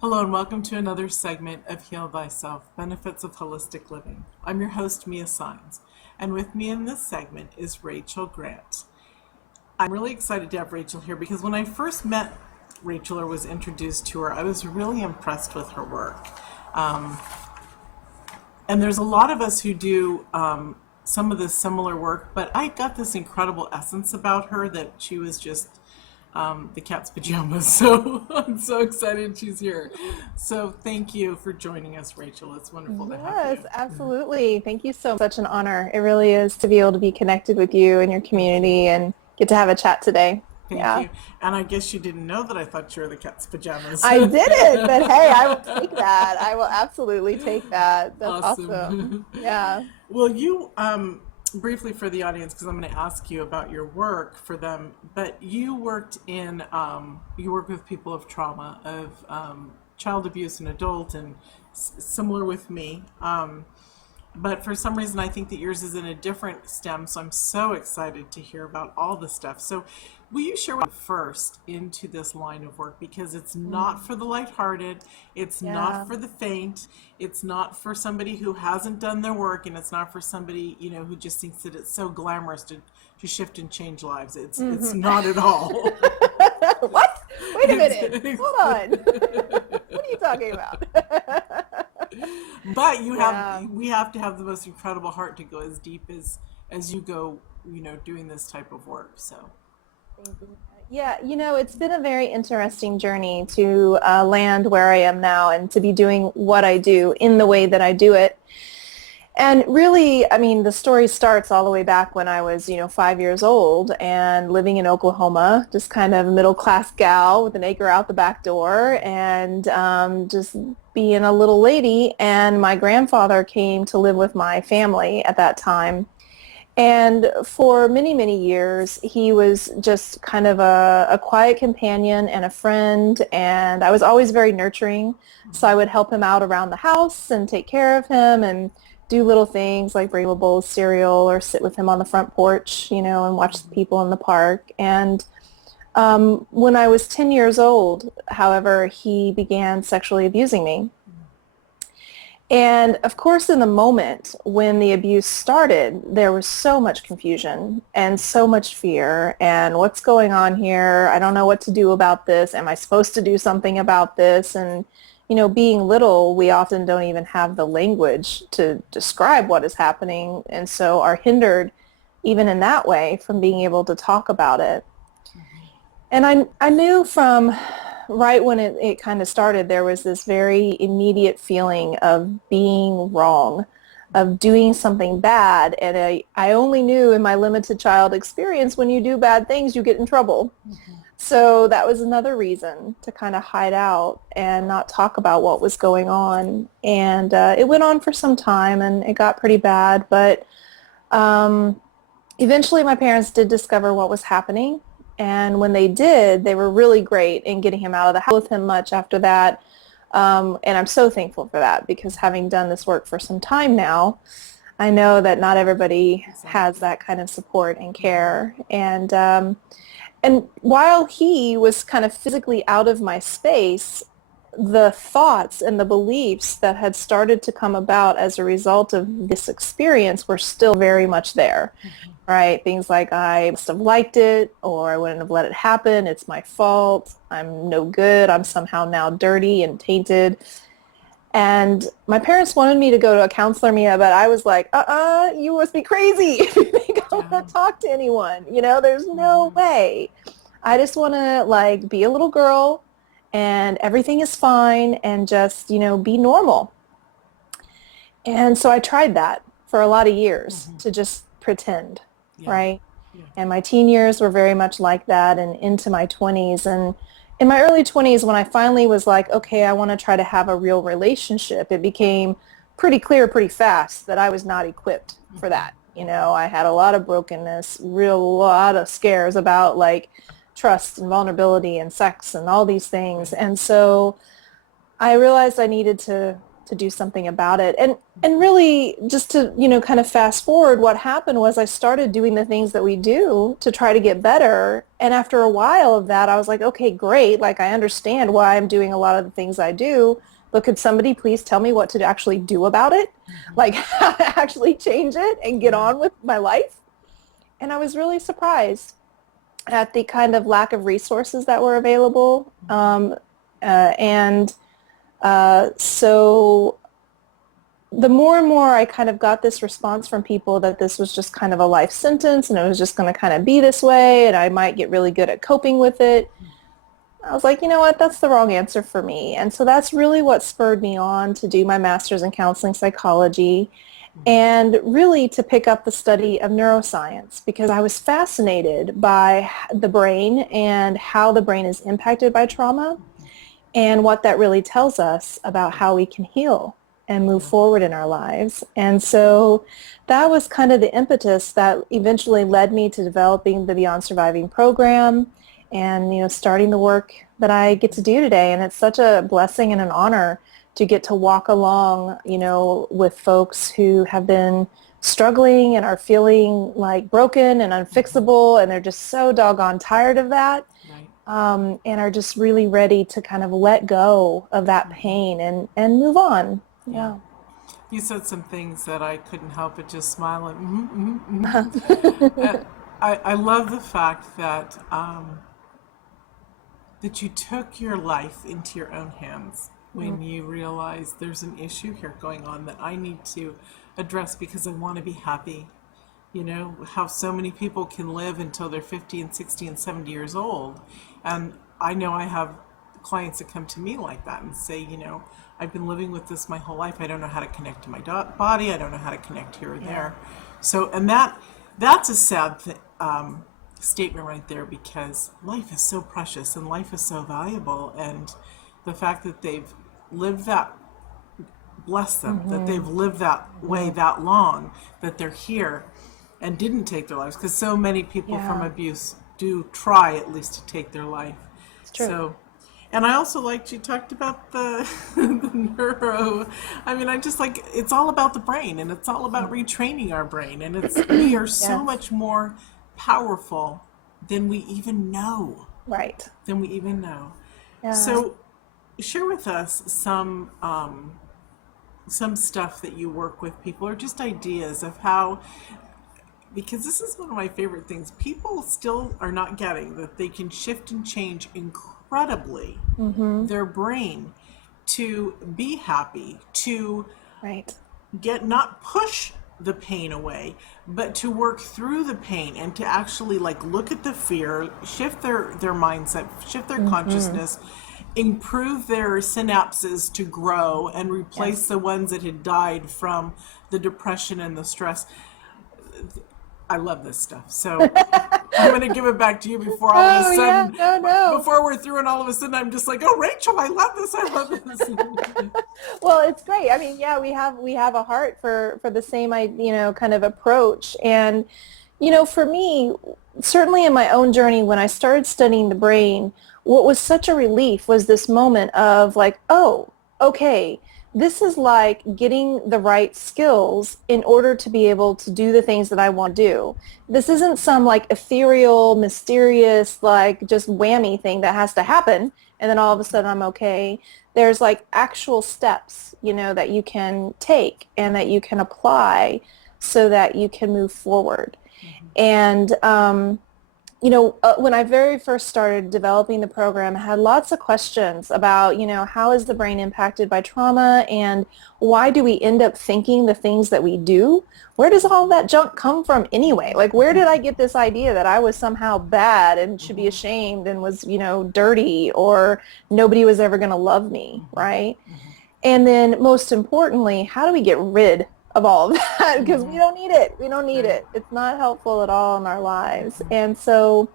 Hello and welcome to another segment of Heal Thyself, Benefits of Holistic Living. I'm your host, Mia Saenz, and with me in this segment is Rachel Grant. I'm really excited to have Rachel here because when I first met Rachel or was introduced to her, I was really impressed with her work. Um, and there's a lot of us who do some of this similar work, but I got this incredible essence about her that she was just the cat's pajamas. So I'm so excited she's here. So thank you for joining us, Rachel. It's wonderful to have Yes, you. absolutely. Thank you so much. Such an honor. It really is to be able to be connected with you and your Thank you. community and get to have a chat today. Thank Yeah, you. And I guess you didn't know that I thought you were the cat's pajamas. I didn't, but hey, I will take that. I will absolutely take that. That's awesome. Awesome. Yeah. Well, you briefly for the audience, because I'm going to ask you about your work for them, but you worked in you work with people of trauma, of child abuse and adult, and similar with me. But for some reason, I think that yours is in a different stem, so I'm so excited to hear about all the stuff. So, will you share what first into this line of work? Because it's not Mm, for the lighthearted, it's not yeah. for the faint, it's not for somebody who hasn't done their work, and it's not for somebody, who just thinks that it's so glamorous to shift and change lives. It's Hmm. not at all. What? Wait a minute. It's- Hold on. What are you talking about? But Yeah. we have to have the most incredible heart to go as deep as you go, doing this type of work. So, Thank you. Yeah, it's been a very interesting journey to land where I am now and to be doing what I do in the way that I do it. And really, I mean, the story starts all the way back when I was, 5 years old and living in Oklahoma, just kind of a middle-class gal with an acre out the back door and just being a little lady. And my grandfather came to live with my family at that time. And for many, many years, he was just kind of a quiet companion and a friend, and I was always very nurturing. So I would help him out around the house and take care of him and do little things like bring him a bowl of cereal or sit with him on the front porch, and watch the people in the park. And when I was 10 years old, however, he began sexually abusing me. And of course, in the moment when the abuse started, there was so much confusion and so much fear and what's going on here? I don't know what to do about this. Am I supposed to do something about this? And, being little, we often don't even have the language to describe what is happening and so are hindered even in that way from being able to talk about it. And I knew from right when it kind of started, there was this very immediate feeling of being wrong, of doing something bad. And I only knew in my limited child experience, when you do bad things, you get in trouble. So that was another reason to kind of hide out and not talk about what was going on. And it went on for some time and it got pretty bad. But um, eventually my parents did discover what was happening. And when they did, they were really great in getting him out of the house with him much after that. And I'm so thankful for that because having done this work for some time now, I know that not everybody has exactly. that kind of support and care. And while he was kind of physically out of my space, the thoughts and the beliefs that had started to come about as a result of this experience were still very much there, right? Things like I must have liked it or I wouldn't have let it happen. It's my fault. I'm no good. I'm somehow now dirty and tainted. And my parents wanted me to go to a counselor, Mia, but I was like, you must be crazy if you think I Yeah. want to talk to anyone. There's no Hmm. way. I just want to like be a little girl and everything is fine and just, be normal. And so I tried that for a lot of years Hmm. to just pretend, Yeah. right? Yeah. And my teen years were very much like that and into my 20s. And in my early 20s, when I finally was like, okay, I want to try to have a real relationship, it became pretty clear pretty fast that I was not equipped for that. I had a lot of brokenness, real lot of scares about like trust and vulnerability and sex and all these things. Right. And so I realized I needed to do something about it. And really just to, kind of fast forward, what happened was I started doing the things that we do to try to get better. And after a while of that, I was like, okay, great. Like, I understand why I'm doing a lot of the things I do, but could somebody please tell me what to actually do about it? Hmm. Like, how to actually change it and get Yeah. on with my life? And I was really surprised at the kind of lack of resources that were available. And so the more and more I kind of got this response from people that this was just kind of a life sentence and it was just going to kind of be this way and I might get really good at coping with it, I was like, you know what, that's the wrong answer for me. And so that's really what spurred me on to do my master's in counseling psychology Hmm. and really to pick up the study of neuroscience because I was fascinated by the brain and how the brain is impacted by trauma and what that really tells us about how we can heal and move Yeah. forward in our lives. And so that was kind of the impetus that eventually led me to developing the Beyond Surviving program and, starting the work that I get to do today. And it's such a blessing and an honor to get to walk along, with folks who have been struggling and are feeling like broken and Hmm. unfixable, and they're just so doggone tired of that, Right. and are just really ready to kind of let go of that Hmm. pain and move on. Yeah. Yeah. You said some things that I couldn't help but just smile at. Uh, I love the fact that you took your life into your own hands when you realized there's an issue here going on that I need to address because I want to be happy. You know, how so many people can live until they're 50 and 60 and 70 years old. And I know I have clients that come to me like that and say, I've been living with this my whole life. I don't know how to connect to my body. I don't know how to connect here or Yeah. there. So, and that's a sad statement right there because life is so precious and life is so valuable. And the fact that they've lived that, bless them, that Mm-hmm. they've lived that way Mm-hmm. that long, that they're here and didn't take their lives, because so many people from Yeah, abuse do try at least to take their life. it's true. So, and I also liked you talked about the, the neuro. I mean, I just like it's all about the brain and it's all about retraining our brain. And we are so Yes. much more powerful than we even know. Right. Than we even know. Yeah. So, share with us some stuff that you work with people or just ideas of how, because this is one of my favorite things, people still are not getting that they can shift and change incredibly Mm-hmm. their brain to be happy, to Right. get not push the pain away, but to work through the pain and to actually like look at the fear, shift their mindset, shift their Mm-hmm. consciousness, improve their synapses to grow and replace Yes. the ones that had died from the depression and the stress. I love this stuff. So I'm going to give it back to you before all of a Oh yeah, sudden, no, no. before we're through and all of a sudden I'm just like, oh, Rachel, I love this. I love this. Well, it's great. I mean, yeah, we have a heart for the same, kind of approach. And, for me, certainly in my own journey, when I started studying the brain, what was such a relief was this moment of like, oh, okay, this is like getting the right skills in order to be able to do the things that I want to do. This isn't some like ethereal, mysterious, like just whammy thing that has to happen and then all of a sudden I'm okay. There's like actual steps, that you can take and that you can apply so that you can move forward. And, when I very first started developing the program, I had lots of questions about, how is the brain impacted by trauma and why do we end up thinking the things that we do? Where does all that junk come from anyway? Like, where did I get this idea that I was somehow bad and should be ashamed and was, dirty or nobody was ever going to love me, right? And then most importantly, how do we get rid of all of that? Because we don't need it. We don't need Right. it. It's not helpful at all in our lives. And so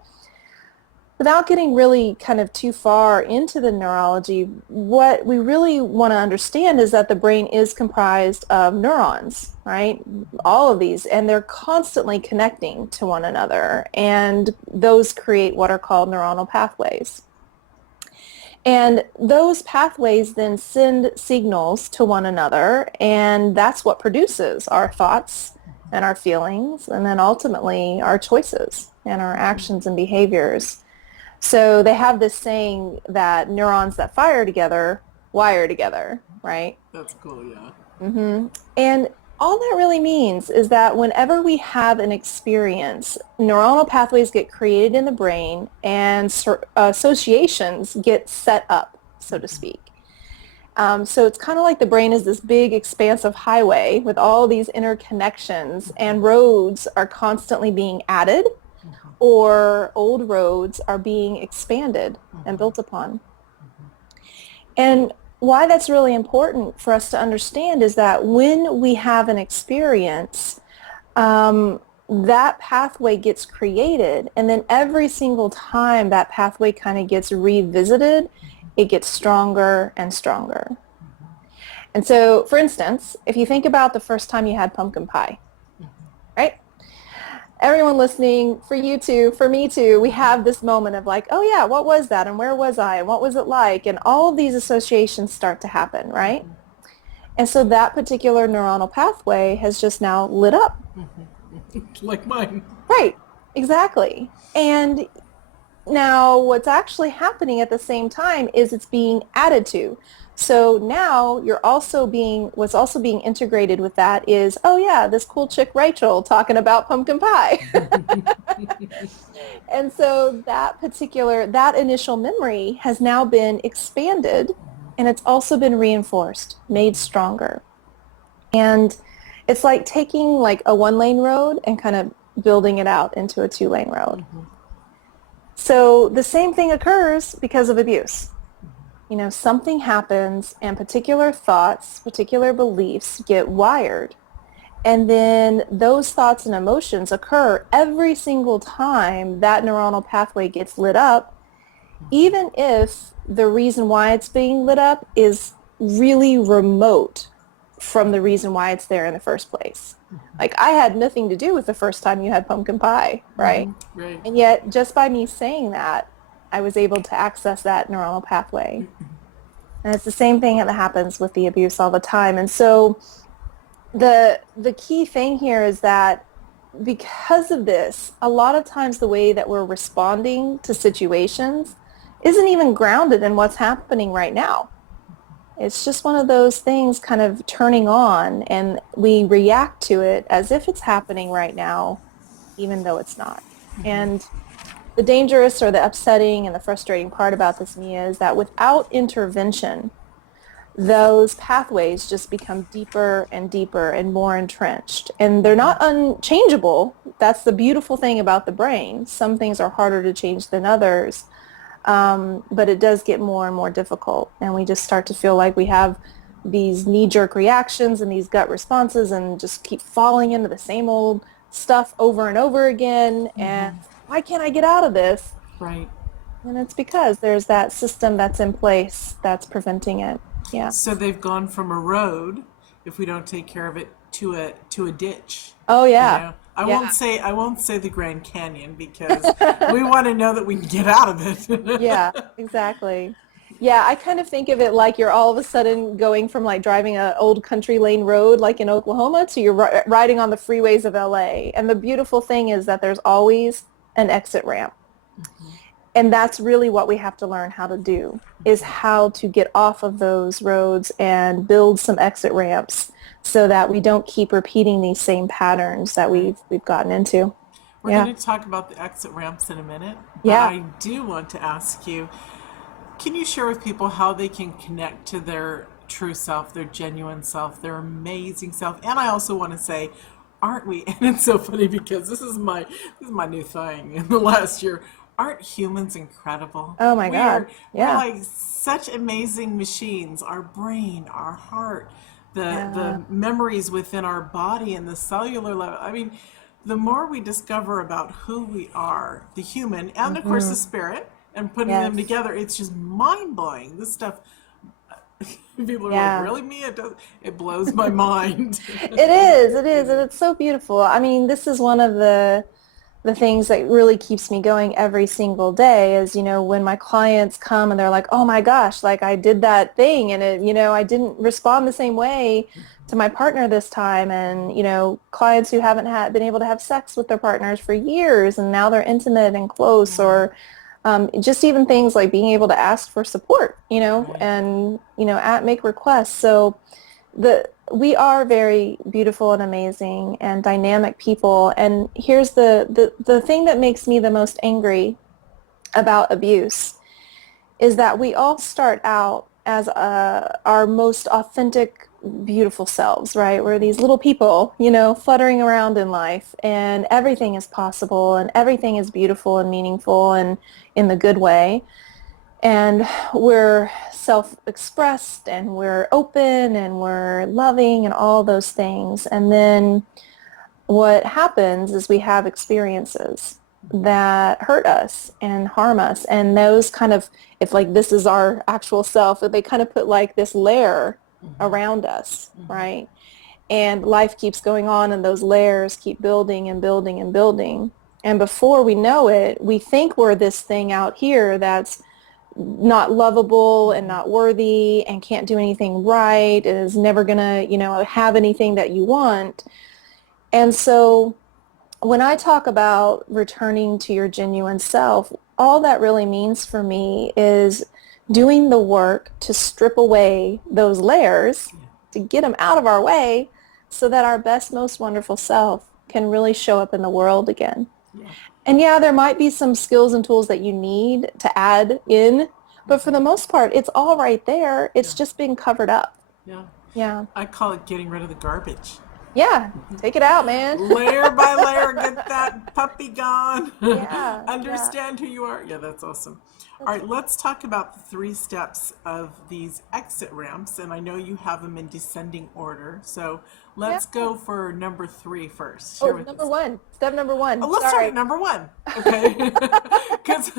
without getting really kind of too far into the neurology, what we really want to understand is that the brain is comprised of neurons, right? All of these, and they're constantly connecting to one another. And those create what are called neuronal pathways. And those pathways then send signals to one another, and that's what produces our thoughts and our feelings, and then ultimately our choices and our actions and behaviors. So they have this saying that neurons that fire together wire together, right? That's cool, yeah. And all that really means is that whenever we have an experience, neuronal pathways get created in the brain and associations get set up, so to speak. So it's kind of like the brain is this big expansive highway with all these interconnections, and roads are constantly being added, or old roads are being expanded and built upon. And why that's really important for us to understand is that when we have an experience, that pathway gets created, and then every single time that pathway kind of gets revisited, it gets stronger and stronger. And so, for instance, if you think about the first time you had pumpkin pie, right? Everyone listening, for you too, for me too, we have this moment of like, oh yeah, what was that? And where was I? And what was it like? And all of these associations start to happen, right? And so that particular neuronal pathway has just now lit up. Like mine. Right, exactly. And now what's actually happening at the same time is it's being added to. So now what's also being integrated with that is, oh yeah, this cool chick Rachel talking about pumpkin pie. And so that initial memory has now been expanded, and it's also been reinforced, made stronger. And it's like taking like a 1-lane road and kind of building it out into a 2-lane road. So the same thing occurs because of abuse. Something happens and particular thoughts, particular beliefs get wired. And then those thoughts and emotions occur every single time that neuronal pathway gets lit up, even if the reason why it's being lit up is really remote from the reason why it's there in the first place. Like, I had nothing to do with the first time you had pumpkin pie, right? Right. And yet, just by me saying that, I was able to access that neuronal pathway. And it's the same thing that happens with the abuse all the time. And so the key thing here is that because of this, a lot of times the way that we're responding to situations isn't even grounded in what's happening right now. It's just one of those things kind of turning on, and we react to it as if it's happening right now, even though it's not. And the dangerous or the upsetting and the frustrating part about this, Mia, is that without intervention, those pathways just become deeper and deeper and more entrenched. And they're not unchangeable. That's the beautiful thing about the brain. Some things are harder to change than others, but it does get more and more difficult. And we just start to feel like we have these knee-jerk reactions and these gut responses and just keep falling into the same old stuff over and over again. And why can't I get out of this? Right. And it's because there's that system that's in place that's preventing it. Yeah. So they've gone from a road, if we don't take care of it, to a ditch. Oh yeah. I won't say the Grand Canyon, because we want to know that we can get out of it. Yeah, exactly. Yeah, I kind of think of it like you're all of a sudden going from like driving an old country lane road like in Oklahoma to you're riding on the freeways of LA. And the beautiful thing is that there's always an exit ramp. And that's really what we have to learn how to do, is how to get off of those roads and build some exit ramps so that we don't keep repeating these same patterns that we've gotten into. We're going to talk about the exit ramps in a minute. But Yeah. I do want to ask you, can you share with people how they can connect to their true self, their genuine self, their amazing self? And I also want to say, aren't we? And it's so funny because this is my new thing in the last year. Aren't humans incredible? Oh my God. Yeah. We're like such amazing machines. Our brain, our heart, the memories within our body and the cellular level. I mean, the more we discover about who we are, the human, and of course the spirit, and putting them together, it's just mind-blowing. This stuff, people are like, really, Mia? It blows my mind. It is, and it's so beautiful. I mean, this is one of the the things that really keeps me going every single day is, when my clients come and they're like, oh my gosh, like I did that thing and I didn't respond the same way to my partner this time. And, clients who haven't been able to have sex with their partners for years and now they're intimate and close, or just even things like being able to ask for support, and, make requests. So we are very beautiful and amazing and dynamic people. And here's the thing that makes me the most angry about abuse is that we all start out as our most authentic, beautiful selves, right? We're these little people, fluttering around in life, and everything is possible and everything is beautiful and meaningful and in the good way. And we're self-expressed and we're open and we're loving and all those things. And then what happens is we have experiences that hurt us and harm us. And those kind of, if like this is our actual self, they kind of put like this layer around us, right? And life keeps going on and those layers keep building and building and building. And before we know it, we think we're this thing out here that's not lovable and not worthy and can't do anything right and is never going to, have anything that you want. And so when I talk about returning to your genuine self, all that really means for me is doing the work to strip away those layers, to get them out of our way so that our best, most wonderful self can really show up in the world again. Yeah. And yeah, there might be some skills and tools that you need to add in, but for the most part, it's all right there. It's just being covered up. Yeah. Yeah. I call it getting rid of the garbage. Yeah. Take it out, man. Layer by layer, get that puppy gone. Yeah. Understand who you are. Yeah, that's awesome. All right, let's talk about the 3 steps of these exit ramps. And I know you have them in descending order. So let's go for number 3 first. Number 1. Step number 1. Oh, let's start at number 1. Okay. Because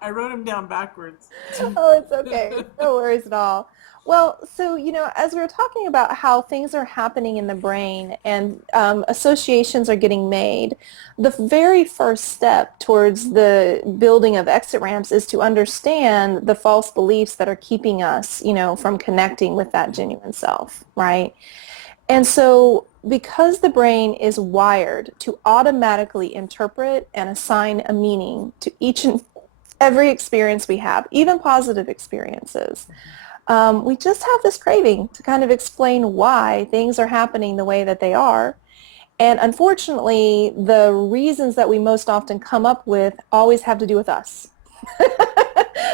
I wrote them down backwards. Oh, it's okay. No worries at all. Well, so, as we were talking about how things are happening in the brain and associations are getting made, the very first step towards the building of exit ramps is to understand the false beliefs that are keeping us, from connecting with that genuine self, right? And so because the brain is wired to automatically interpret and assign a meaning to each and every experience we have, even positive experiences, we just have this craving to kind of explain why things are happening the way that they are. And unfortunately, the reasons that we most often come up with always have to do with us.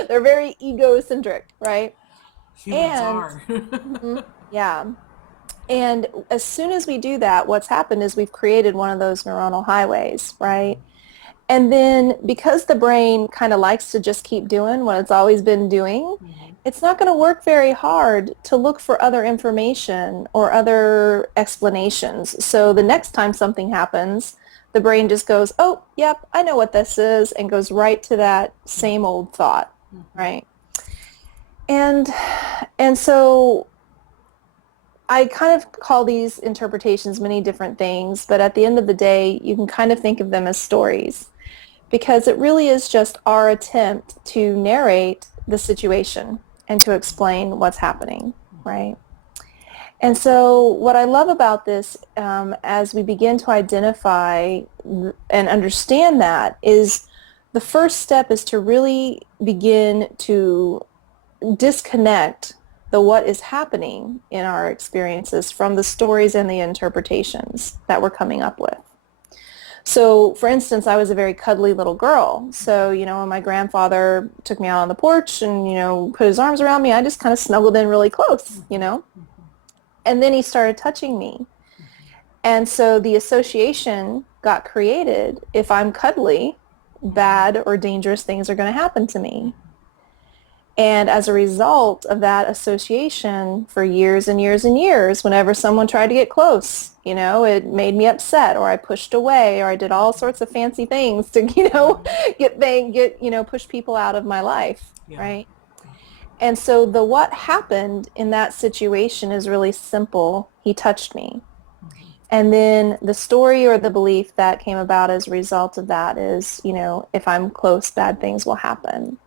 They're very egocentric, right? Humans are. Yeah. And as soon as we do that, what's happened is we've created one of those neuronal highways, right? And then because the brain kind of likes to just keep doing what it's always been doing, it's not going to work very hard to look for other information or other explanations. So the next time something happens, the brain just goes, oh, yep, I know what this is, and goes right to that same old thought, right? And so I kind of call these interpretations many different things, but at the end of the day, you can kind of think of them as stories because it really is just our attempt to narrate the situation and to explain what's happening, right? And so what I love about this as we begin to identify and understand that is the first step is to really begin to disconnect the what is happening in our experiences from the stories and the interpretations that we're coming up with. So, for instance, I was a very cuddly little girl. So, when my grandfather took me out on the porch and, put his arms around me, I just kind of snuggled in really close, And then he started touching me. And so the association got created. If I'm cuddly, bad or dangerous things are going to happen to me. And as a result of that association for years and years and years, whenever someone tried to get close, it made me upset, or I pushed away, or I did all sorts of fancy things to, push people out of my life, right? And so what happened in that situation is really simple. He touched me. And then the story or the belief that came about as a result of that is, if I'm close, bad things will happen.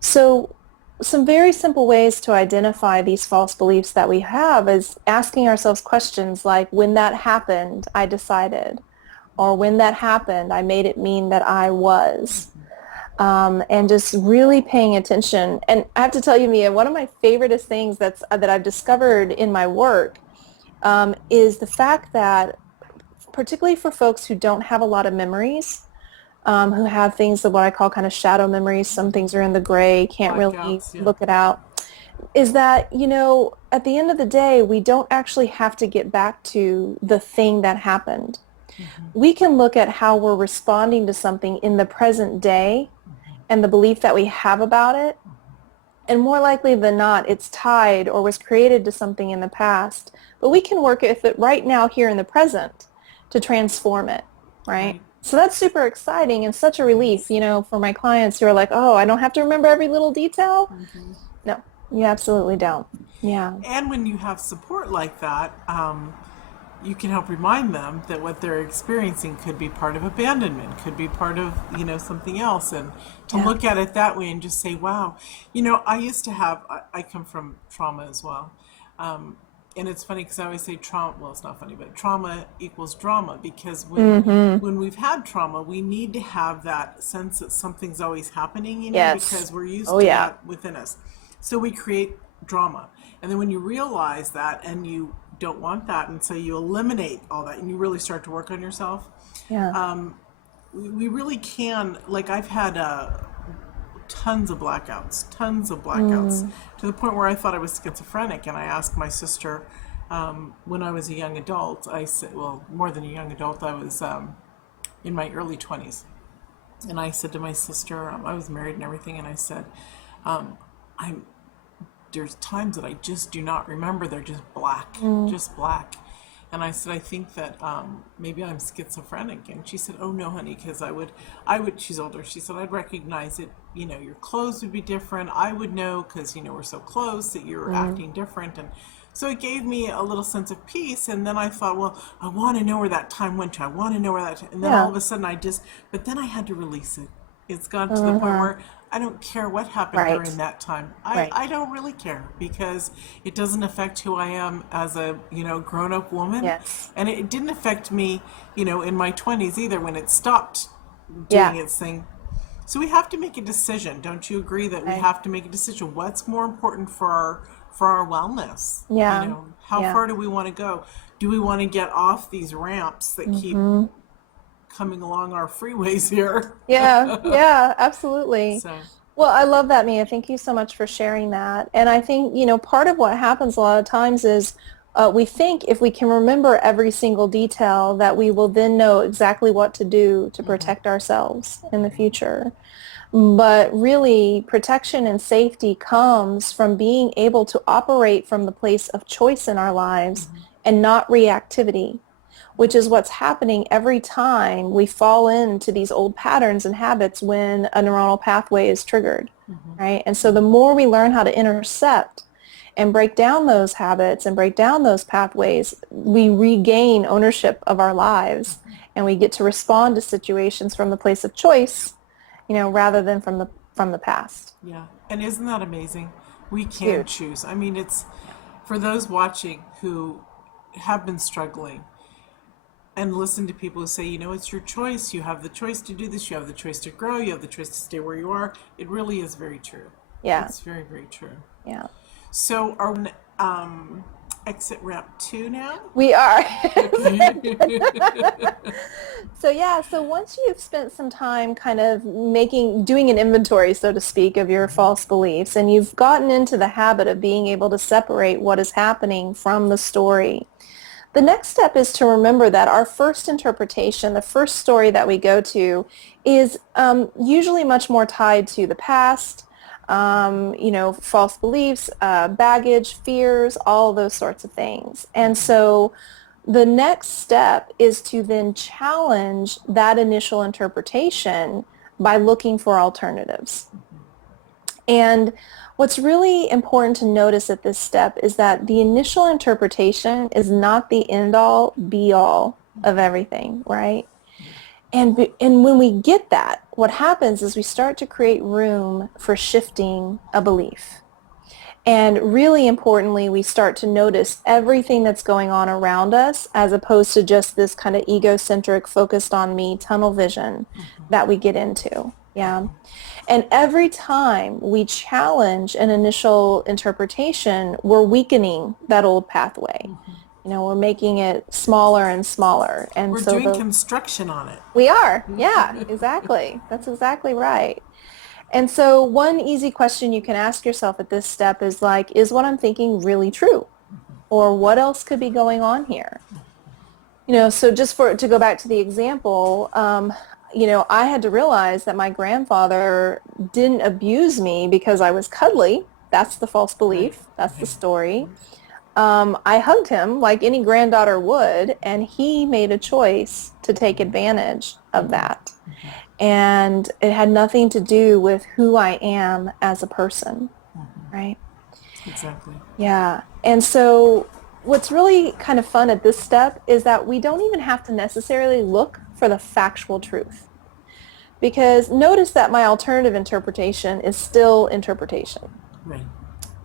So some very simple ways to identify these false beliefs that we have is asking ourselves questions like, when that happened, I decided, or when that happened, I made it mean that I was. And just really paying attention. And I have to tell you, Mia, one of my favoriteest things that I've discovered in my work is the fact that, particularly for folks who don't have a lot of memories, who have things of what I call kind of shadow memories, some things are in the gray, can't really Blackouts, yeah. look it out, is that, at the end of the day, we don't actually have to get back to the thing that happened. We can look at how we're responding to something in the present day and the belief that we have about it. And more likely than not, it's tied or was created to something in the past. But we can work with it right now, here in the present, to transform it, right? So that's super exciting and such a relief, for my clients who are like, oh, I don't have to remember every little detail. No, you absolutely don't. Yeah. And when you have support like that, you can help remind them that what they're experiencing could be part of abandonment, could be part of, something else. And to look at it that way and just say, wow, I used to have, I come from trauma as well. And it's funny because I always say trauma, well, it's not funny, but trauma equals drama, because when we've had trauma, we need to have that sense that something's always happening, because we're used to that within us. So we create drama. And then when you realize that and you don't want that, and so you eliminate all that and you really start to work on yourself, we really can, like I've had tons of blackouts to the point where I thought I was schizophrenic. And I asked my sister, when I was a young adult, I said, well, more than a young adult, I was in my early 20s. And I said to my sister, I was married and everything, and I said, there's times that I just do not remember. They're just black, just black. And I said, I think that maybe I'm schizophrenic. And she said, oh no, honey, because I would, she's older. She said, I'd recognize it. Your clothes would be different. I would know because, we're so close that you're acting different. And so it gave me a little sense of peace. And then I thought, well, I want to know where that time went to. I want to know where that time. And then all of a sudden but then I had to release it. It's gone to the point where I don't care what happened during that time. I don't really care, because it doesn't affect who I am as a, grown-up woman. Yes. And it didn't affect me, in my 20s either, when it stopped doing its thing. So we have to make a decision. Don't you agree that we have to make a decision? What's more important for our wellness? Yeah. How far do we want to go? Do we want to get off these ramps that keep coming along our freeways here? Yeah, absolutely. So. Well, I love that, Mia. Thank you so much for sharing that. And I think, part of what happens a lot of times is we think if we can remember every single detail that we will then know exactly what to do to protect ourselves in the future. But really, protection and safety comes from being able to operate from the place of choice in our lives and not reactivity, which is what's happening every time we fall into these old patterns and habits when a neuronal pathway is triggered, right? And so the more we learn how to intercept and break down those habits and break down those pathways, we regain ownership of our lives, and we get to respond to situations from the place of choice, rather than from the past. Yeah. And isn't that amazing? We can choose. I mean, it's for those watching who have been struggling, and listen to people who say, it's your choice. You have the choice to do this. You have the choice to grow. You have the choice to stay where you are. It really is very true. Yeah. It's very, very true. Yeah. So are we exit ramp 2 now? We are. So once you've spent some time kind of doing an inventory, so to speak, of your false beliefs, and you've gotten into the habit of being able to separate what is happening from the story, the next step is to remember that our first interpretation, the first story that we go to, is usually much more tied to the past, false beliefs, baggage, fears, all those sorts of things. And so the next step is to then challenge that initial interpretation by looking for alternatives. And what's really important to notice at this step is that the initial interpretation is not the end-all, be-all of everything, right? And when we get that, what happens is we start to create room for shifting a belief. And really importantly, we start to notice everything that's going on around us as opposed to just this kind of egocentric, focused on me tunnel vision that we get into. Yeah. And every time we challenge an initial interpretation, we're weakening that old pathway. We're making it smaller and smaller. And We're so doing construction on it. we are. Yeah, exactly. That's exactly right. And so one easy question you can ask yourself at this step is like, is what I'm thinking really true? Or what else could be going on here? So just to go back to the example, I had to realize that my grandfather didn't abuse me because I was cuddly. That's the false belief. That's the story. I hugged him like any granddaughter would, and he made a choice to take advantage of that. And it had nothing to do with who I am as a person, right? Exactly. Yeah. And so what's really kind of fun at this step is that we don't even have to necessarily look for the factual truth. Because notice that my alternative interpretation is still interpretation. Right.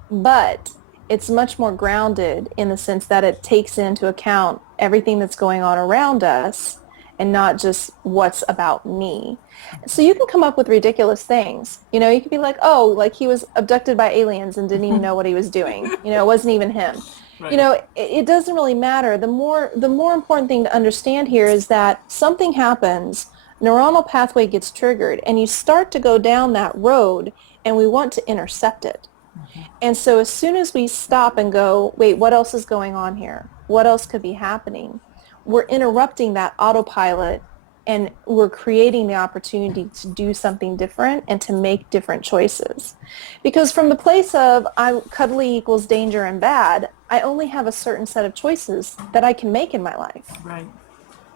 But it's much more grounded in the sense that it takes into account everything that's going on around us and not just what's about me. So you can come up with ridiculous things. You could be like, oh, like he was abducted by aliens and didn't even know what he was doing. It wasn't even him. Right. It doesn't really matter. The more important thing to understand here is that something happens, neuronal pathway gets triggered, and you start to go down that road, and we want to intercept it. And so as soon as we stop and go, wait, what else is going on here? What else could be happening? We're interrupting that autopilot, and we're creating the opportunity to do something different and to make different choices. Because from the place of cuddly equals danger and bad, I only have a certain set of choices that I can make in my life. Right.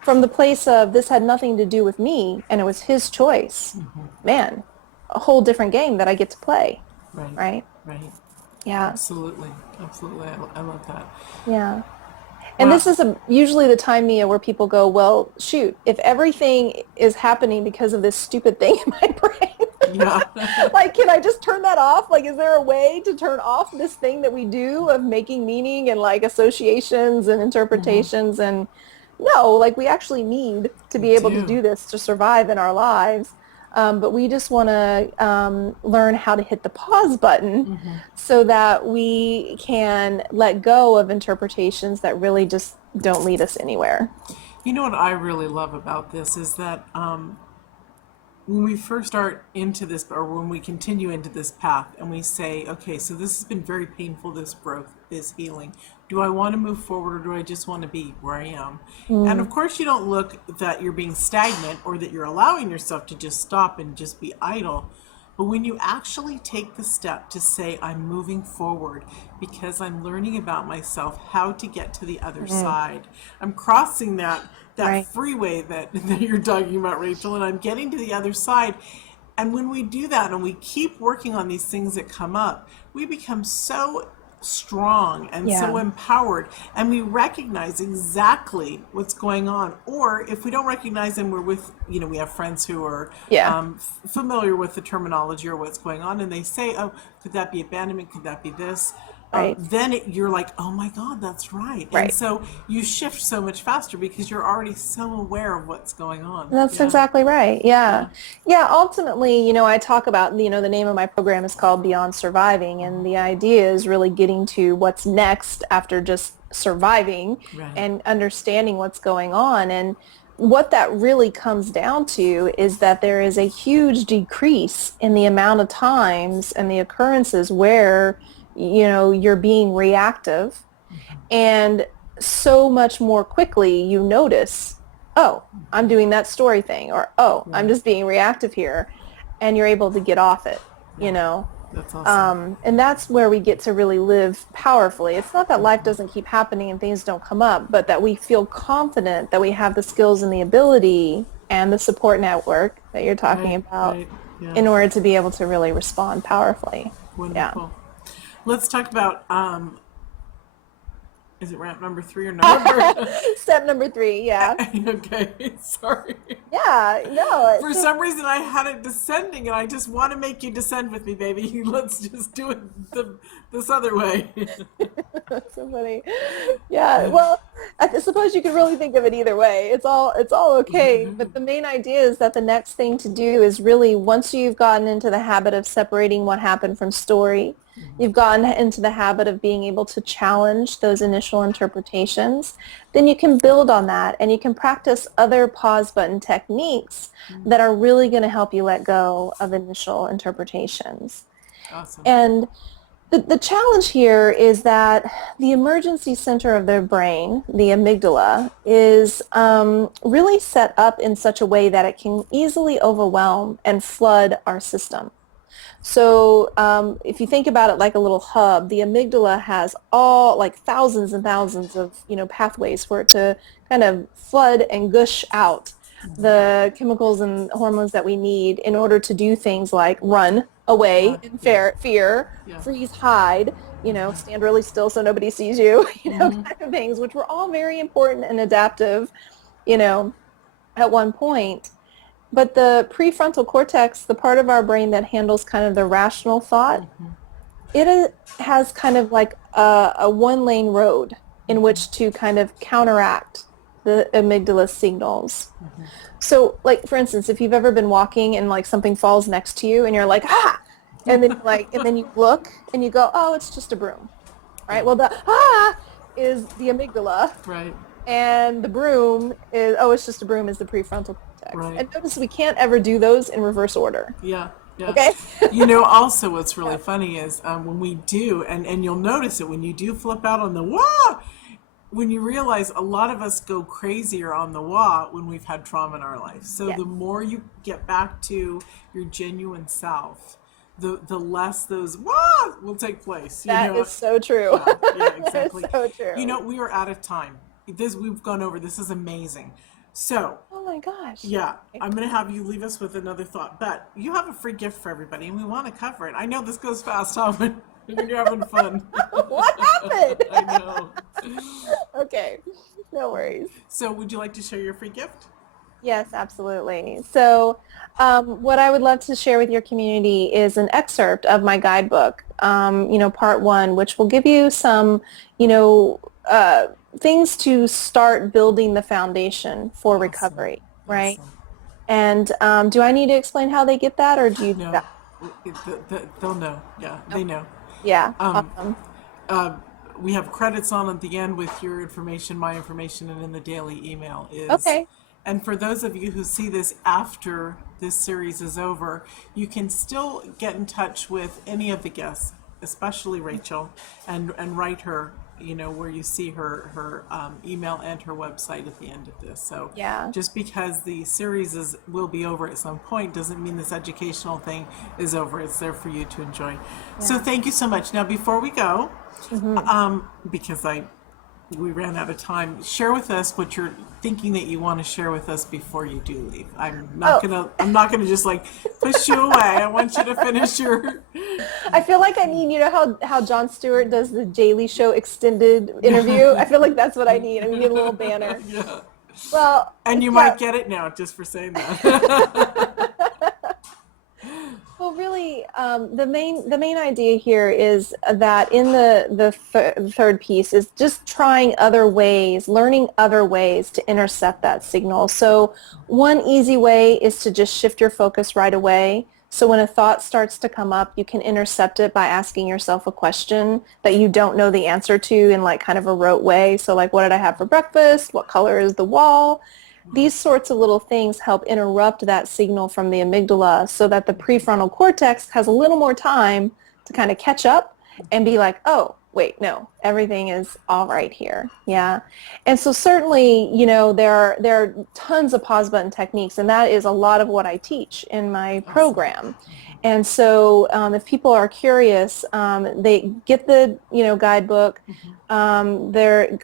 From the place of this had nothing to do with me and it was his choice, man, a whole different game that I get to play. Right. Right? Yeah. Absolutely. I love that. Yeah. And this is usually the time, Mia, where people go, well, shoot, if everything is happening because of this stupid thing in my brain, Yeah. like, can I just turn that off? Like, is there a way to turn off this thing that we do of making meaning and like associations and interpretations? And no, like we actually need to be able to do this to survive in our lives. But we just want to learn how to hit the pause button so that we can let go of interpretations that really just don't lead us anywhere. You know what I really love about this is that when we first start into this, or when we continue into this path and we say, okay, so this has been very painful, this growth, this healing. Do I want to move forward, or do I just want to be where I am? And of course you don't look that you're being stagnant or that you're allowing yourself to just stop and just be idle. But when you actually take the step to say, I'm moving forward because I'm learning about myself, how to get to the other side. I'm crossing that Right. freeway that you're talking about, Rachel, and I'm getting to the other side. And when we do that and we keep working on these things that come up, we become so strong and so empowered, and we recognize exactly what's going on. Or if we don't recognize them, we're with, we have friends who are familiar with the terminology or what's going on, and they say, oh, could that be abandonment? Could that be this? Right. Then you're like, oh my God, that's right. Right. And so you shift so much faster because you're already so aware of what's going on. That's exactly right. Yeah. Ultimately, I talk about, the name of my program is called Beyond Surviving. And the idea is really getting to what's next after just surviving and understanding what's going on. And what that really comes down to is that there is a huge decrease in the amount of times and the occurrences where, you're being reactive, and so much more quickly you notice, oh, I'm doing that story thing, or, oh, I'm just being reactive here, and you're able to get off it, That's awesome. And that's where we get to really live powerfully. It's not that life doesn't keep happening and things don't come up, but that we feel confident that we have the skills and the ability and the support network that you're talking about Yeah. in order to be able to really respond powerfully. Yeah. Wonderful. Let's talk about, is it ramp number 3 or number? Step number 3, yeah. Okay, sorry. Yeah, no. For some reason, I had it descending, and I just want to make you descend with me, baby. Let's just do it this other way. That's so funny. Yeah, well, I suppose you could really think of it either way. It's all okay. But the main idea is that the next thing to do is really, once you've gotten into the habit of separating what happened from story, you've gotten into the habit of being able to challenge those initial interpretations, then you can build on that and you can practice other pause button techniques that are really going to help you let go of initial interpretations. Awesome. And the challenge here is that the emergency center of their brain, the amygdala, is really set up in such a way that it can easily overwhelm and flood our system. So if you think about it like a little hub, the amygdala has all like thousands and thousands of pathways for it to kind of flood and gush out the chemicals and hormones that we need in order to do things like run away in fear, freeze, hide, stand really still so nobody sees you, kind of things, which were all very important and adaptive, at one point. But the prefrontal cortex, the part of our brain that handles kind of the rational thought, it has kind of like a one-lane road in which to kind of counteract the amygdala signals. So, like, for instance, if you've ever been walking and like something falls next to you and you're like, ah, and then you look and you go, oh, it's just a broom, right? Well, the is the amygdala, Right. and the broom is, oh, it's just a broom, is the prefrontal cortex. Right. And notice we can't ever do those in reverse order. Yeah. Yeah. Okay. Also what's really funny is when we do, and you'll notice it when you do flip out on the wah, when you realize a lot of us go crazier on the wah when we've had trauma in our life. So Yes. the more you get back to your genuine self, the less those wah will take place. That is so true. Yeah, exactly. That is so true. We are out of time. We've gone over. This is amazing. So, Oh my gosh. yeah, I'm going to have you leave us with another thought. But you have a free gift for everybody, and we want to cover it. I know this goes fast, huh, when you're having fun. What happened? I know. Okay, no worries. So, would you like to share your free gift? Yes, absolutely. So what I would love to share with your community is an excerpt of my guidebook, part 1, which will give you some, things to start building the foundation for recovery, right? Awesome. And do I need to explain how they get that, or do you do No, that? they'll know. Yeah, they know. Yeah, Um, awesome. We have credits on at the end with your information, my information, and in the daily email is. Okay. And for those of you who see this after this series is over, you can still get in touch with any of the guests, especially Rachel, and write her, where you see her email and her website at the end of this. So Yeah. just because the series will be over at some point doesn't mean this educational thing is over. It's there for you to enjoy. So thank you so much. Now, before we go, because we ran out of time, share with us what you're thinking that you want to share with us before you do leave. I'm not gonna just like push you away. I want you to finish your. I feel like I need, how Jon Stewart does the Daily Show extended interview? I feel like that's what I need. I need a little banner. Yeah. Well, And you might get it now just for saying that. Well, really, the main idea here is that in the third piece is just trying other ways, learning other ways to intercept that signal. So one easy way is to just shift your focus right away. So when a thought starts to come up, you can intercept it by asking yourself a question that you don't know the answer to in like kind of a rote way. So like, what did I have for breakfast? What color is the wall? These sorts of little things help interrupt that signal from the amygdala so that the prefrontal cortex has a little more time to kind of catch up and be like, oh, wait, no, everything is all right here. Yeah. And so certainly, there are tons of pause button techniques, and that is a lot of what I teach in my program. And so if people are curious, they get the guidebook.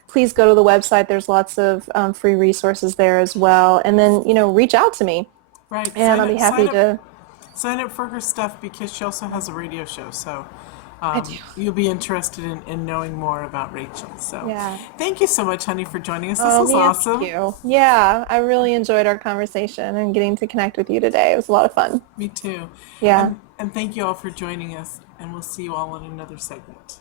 Please go to the website. There's lots of free resources there as well. And then reach out to me. Right. And I'll be happy to. sign up for her stuff because she also has a radio show. So I do. you'll be interested in knowing more about Rachel. So Yeah. thank you so much, honey, for joining us. This Oh, was Mia, awesome. thank you. Yeah, I really enjoyed our conversation and getting to connect with you today. It was a lot of fun. Me too. Yeah. And thank you all for joining us. And we'll see you all in another segment.